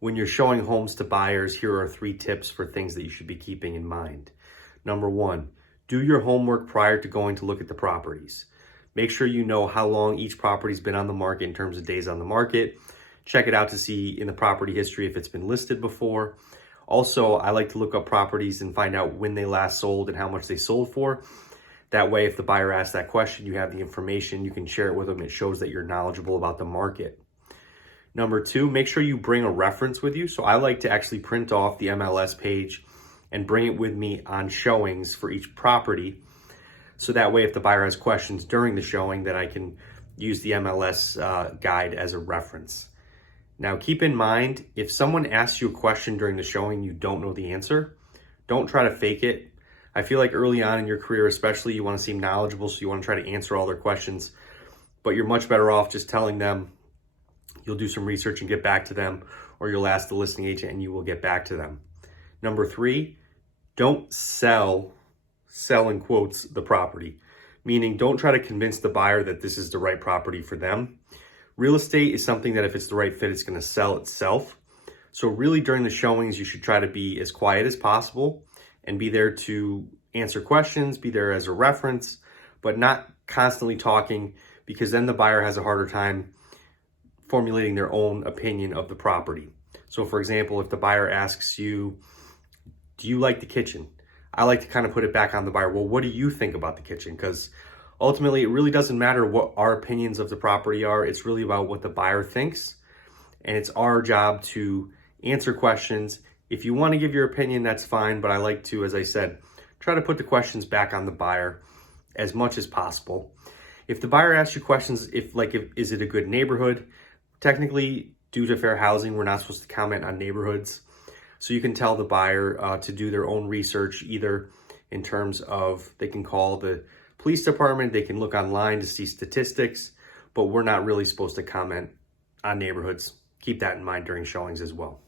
When you're showing homes to buyers, here are 3 tips for things that you should be keeping in mind. Number 1, do your homework prior to going to look at the properties. Make sure you know how long each property's been on the market in terms of days on the market. Check it out to see in the property history if it's been listed before. Also, I like to look up properties and find out when they last sold and how much they sold for. That way, if the buyer asks that question, you have the information, you can share it with them. It shows that you're knowledgeable about the market. Number 2, make sure you bring a reference with you. So I like to actually print off the MLS page and bring it with me on showings for each property. So that way, if the buyer has questions during the showing, that I can use the MLS guide as a reference. Now, keep in mind, if someone asks you a question during the showing, you don't know the answer, don't try to fake it. I feel like early on in your career, especially, you want to seem knowledgeable, so you want to try to answer all their questions, but you're much better off just telling them. You'll do some research and get back to them, or you'll ask the listing agent and you will get back to them. Number 3, don't sell in quotes, the property. Meaning, don't try to convince the buyer that this is the right property for them. Real estate is something that if it's the right fit, it's going to sell itself. So really during the showings, you should try to be as quiet as possible and be there to answer questions, be there as a reference, but not constantly talking, because then the buyer has a harder time formulating their own opinion of the property. So for example, if the buyer asks you, do you like the kitchen? I like to kind of put it back on the buyer. Well, what do you think about the kitchen? Because ultimately, it really doesn't matter what our opinions of the property are. It's really about what the buyer thinks. And it's our job to answer questions. If you want to give your opinion, that's fine. But I like to, as I said, try to put the questions back on the buyer as much as possible. If the buyer asks you questions, is it a good neighborhood? Technically, due to fair housing, we're not supposed to comment on neighborhoods. So you can tell the buyer to do their own research, either in terms of they can call the police department, they can look online to see statistics, but we're not really supposed to comment on neighborhoods. Keep that in mind during showings as well.